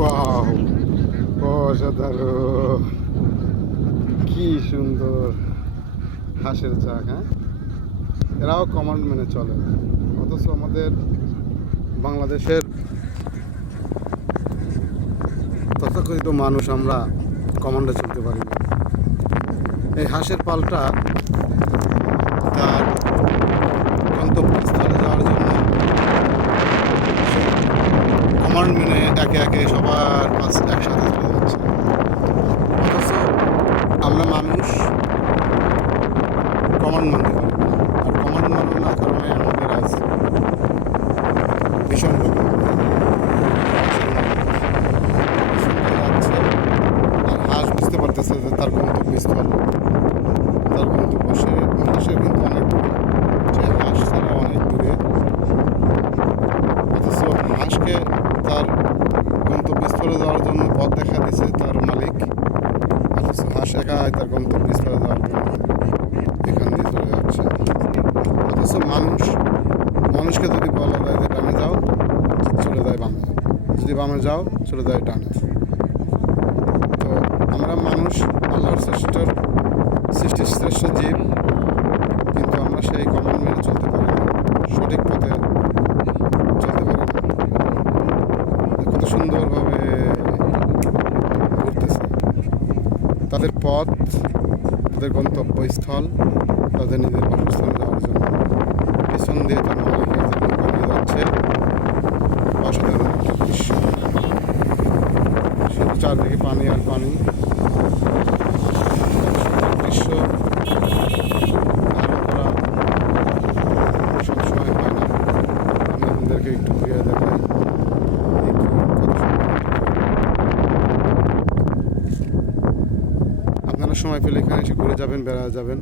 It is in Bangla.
ওয়াও, অসাধারণ! কি সুন্দর হাঁসের চাক! হ্যাঁ, এরাও কমান্ড মেনে চলে, অথচ আমাদের বাংলাদেশের তথাকথিত মানুষ আমরা কমান্ডে চলতে পারি না। এই হাঁসের পালটা তার গন্তব্যস্থলে যাওয়ার জন্য কমান্ড মেনে একে একে সবার পাশে একসাথে চলে যাচ্ছে, অথচ আমরা মানুষ কমান্ড মানতে পারি না। আর কমান্ড মানার না কারণে আমাদের আজ ভীষণ রোগ যাচ্ছে। আর হাঁস বুঝতে পারতেছে যে তার গন্তব্যস্থল, তার গন্তব্য, সে হাঁসের কিন্তু অনেক দূরে, সে হাঁস ছাড়া অনেক দূরে, অথচ হাঁসকে তার গন্তব্যস্থলে যাওয়ার জন্য পথ দেখা দিছে তার মালিক, অথচ হাঁস একাই তার গন্তব্যস্থলে যাওয়ার জন্য এখান দিয়ে চলে যাচ্ছে। অথচ মানুষকে যদি বলা যায় যে ডানে যাও, চলে যায় বামে, যদি বামে যাও চলে যায় ডানে। তো আমরা মানুষ আল্লাহর সৃষ্টির শ্রেষ্ঠ জীব, কিন্তু আমরা সেই কমান্ড মেনে চলতে পারি না, সঠিক পথে চলতে পারি না। কত সুন্দরভাবে ঘুরতেছে তাদের পথ, তাদের গন্তব্যস্থল, তাদের নিজের বাসস্থানে যাওয়ার জন্য পেছন দিয়ে তার মালিকের পালিয়ে যাচ্ছে। অসাধারণ একটা দৃশ্য, শুধু চারদিকে পানি আর পানি। দৃশ্য ধারণ করা সবসময় হয় না, আমি আপনাদেরকে একটু ঘুরিয়ে দেখাই। আপনারা সময় পেলে এখানে এসে ঘুরে যাবেন, বেড়া যাবেন।